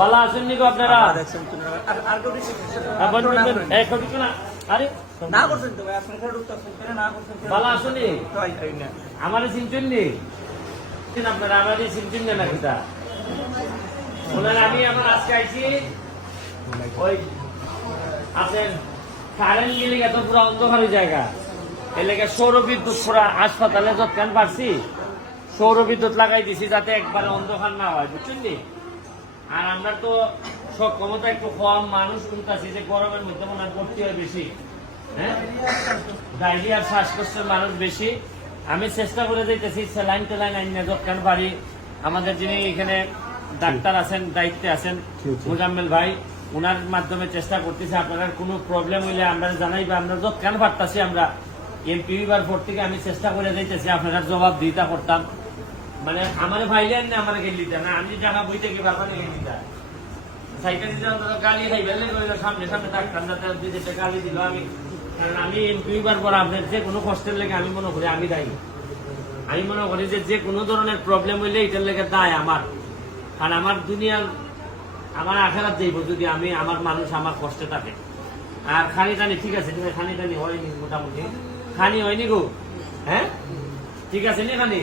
ভালো আছেন নি গো আপনারা? আরে ভালো আছেন নি? আমারে চিনছেন নি? আপনারা আমারই চিনছেন না কিতা? বলেন আমি আমার আজকে আইছি ওই আপনার কারেন্ট গেলে এত পুরো অন্ধকারের জায়গা এলাকা সৌর বিদ্যুৎ পুরা হাসপাতালে যৎকান পারছি সৌর বিদ্যুৎ লাগাই দিছি যাতে একবারে অন্ধকার না হয়, বুঝছেন নি? আর আমরা তো সব ক্ষমতা একটু কম, মানুষ শুনতেছি যে গরমের মধ্যে মনে হয় ভর্তি হয় বেশি, হ্যাঁ, ডায়রিয়ার শ্বাসকষ্টের মানুষ বেশি। আমি চেষ্টা করে দিতেছি স্যালাইন টেলাইন আইনে যৎকান পারি। আমাদের যিনি এখানে ডাক্তার আছেন, দায়িত্বে আছেন মুজাম্মেল ভাই, ওনার মাধ্যমে চেষ্টা করতেছি। আপনার কোনো প্রবলেম হইলে আমরা জানাই বা আমরা যৎকান পারতাছি। আমরা এমপি পর থেকে আমি চেষ্টা করে দিতেছি আপনারা জবাব দিতে করতাম। মানে আমার ভাইলেন না আমার গেলিটা না, আমি জায়গা বইতে কি বাবা গেলিটা সাইকেল দিতে গালি খাই বেলে সামনে সামনে ডাক্তার না দুইটা গালি দিল। আমি কারণ আমি এমপি পর আপনার যে কোনো কষ্টের লেগে আমি মনে করি আমি দায়ী। আমি মনে করি যে কোনো ধরনের প্রবলেম হইলে এটার লেগে দায় আমার। কারণ আমার দুনিয়ার আমার আখেরাত যাইব যদি আমি আমার মানুষ আমার কষ্টে থাকে। আর খানি টানি ঠিক আছে, খানি টানি হয়নি, মোটামুটি খানি হয়নি গো, হ্যাঁ ঠিক আছে নি খানি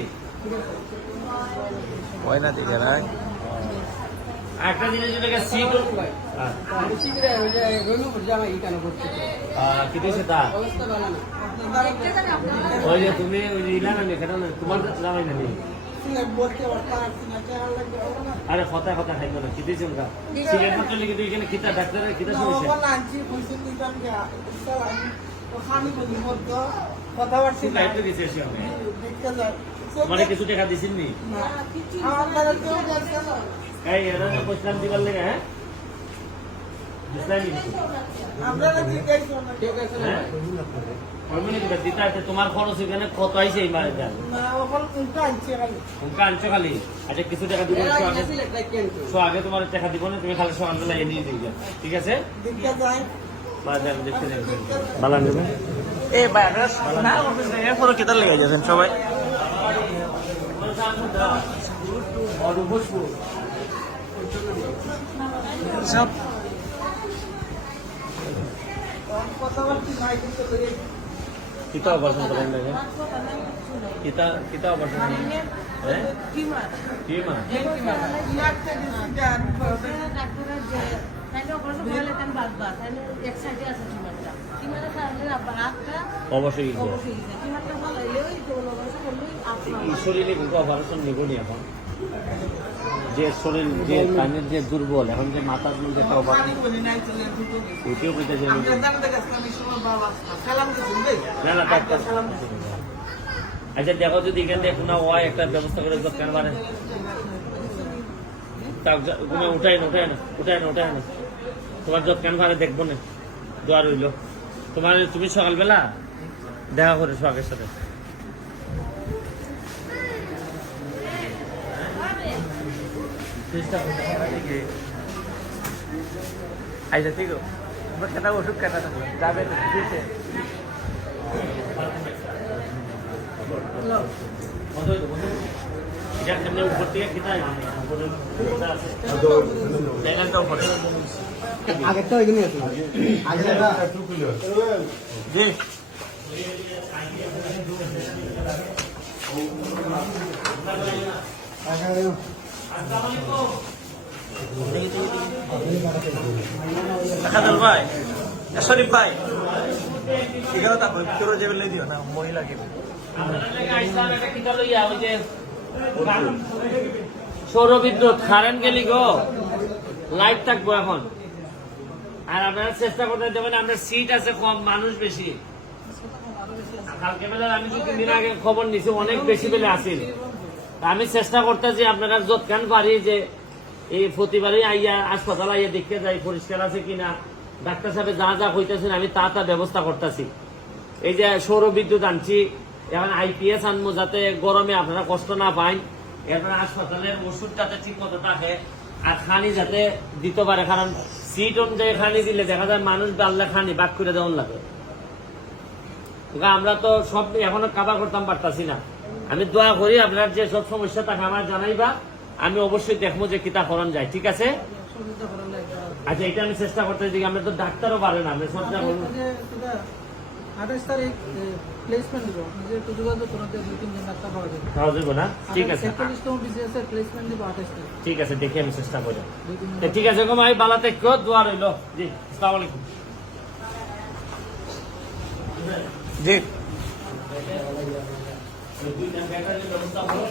হয় না দিকে না একটা জিনিস যেটাকে সিট কি সেটা ওই যে তুমি ওই যে ইলা না কেন তোমার জামাই না আরে কথা কথা খাইব না কি দিয়েছেন গা সিগারেট পত্র লিখে তুই এখানে কিতা ডাক্তারের কিতা সমস্যা দায়িত্ব দিয়েছে এসে আমি মানে কিছু টাকা দিছেন নি এই এরা পয়সা দিবার লেগে, হ্যাঁ তোমার খরচ এখানে কত আইছে এই মারে আনছো খালি। আচ্ছা কিছু টাকা দিব আগে তোমার টাকা দিব না, তুমি খালি সকালবেলা এনে দিয়ে, ঠিক আছে? ভালো নেবে এই ভাইরাস না এরপরে কেতার লেগে যাচ্ছেন সবাই সব কিতা অপারেশন করেন দেখে কিতা অপারেশন হ্যাঁ কি মা অবশ্যই শরীরে কিন্তু অপারেশন নিবনি এখন যে শরীর যে কানের যে দুর্বল এখন যে মাথার মধ্যে একটা অপারেশন ওইটিও পেতে যে আচ্ছা দেখো যদি এখান থেকে কোনো হয় একটা ব্যবস্থা করে কেন পারে উঠাই না উঠায় না উঠায় না উঠায় না তোমার যত কেন ভাড়া দেখবো না দোয়া রইল তোমার। তুমি সকালবেলা দেখা করে সোহাগের সাথে আচ্ছা ঠিক আছে ওষুধ কাটা যাবে উপর থেকে খেতে আগেরটা ওইখানে আছে জি ভাই শরীফ ভাই এখানে তারপর কেউ যাবে দিও না মহিলা কেউ সৌর বিদ্যুৎ কারেন্ট গেলি গো লাইট থাকবো এখন। আর আপনারা চেষ্টা করতে দেবেন, আপনার সিট আছে কম, মানুষ বেশি। কালকে বেলা আমি 2-3 দিন আগে খবর নিছি অনেক বেশি বেলে আসিল। আমি চেষ্টা করতেছি আপনারা যৎকান পারি যে এই প্রতিবারই আইয়া হাসপাতাল আইয়া দেখতে যাই পরিষ্কার আছে কিনা, ডাক্তার সাহেব যা যা হইতেছেন আমি তা ব্যবস্থা করতেছি। এই যে সৌর বিদ্যুৎ আনছি, এখন আইপিএস আনবো যাতে গরমে আপনারা কষ্ট না পান, এরপরে হাসপাতালের ওষুধ যাতে ঠিক মতো থাকে, আর খানি যাতে দিতে পারে। কারণ সিট অনুযায়ী খানি দিলে দেখা যায় মানুষ ডাললে খানি বাক করে দেওয়ার লাগে। আমরা তো সব এখনো কাভার করতাম পারতাছি না। আমি দোয়া করি আপনার যে সব সমস্যা থাকে আমার জানাইবা, আমি অবশ্যই দেখবো যে কিতা করণ যায়, ঠিক আছে? প্রতিযোগিতা করার লাগে আচ্ছা এটা আমি চেষ্টা করতে দিই, আমরা তো ডাক্তারও পারে না, আমরা চেষ্টা করবো। 28 তারিখ প্লেসমেন্ট দিব, যে যোগাযোগ করতে 2-3 জন ডাক্তার পাওয়া যাবে। খাওয়া যাবো না? ঠিক আছে, 41তম বিসিএস এর প্লেসমেন্ট দিব 28 তারিখ। ঠিক আছে, দেখি আমি চেষ্টা করি। 2-3 তো ঠিক আছে, আমি বালাতে কেউ দোয়া রইল। জি, আসসালামু আলাইকুম। জি দুইটা ব্যাটারির ব্যবস্থা করো।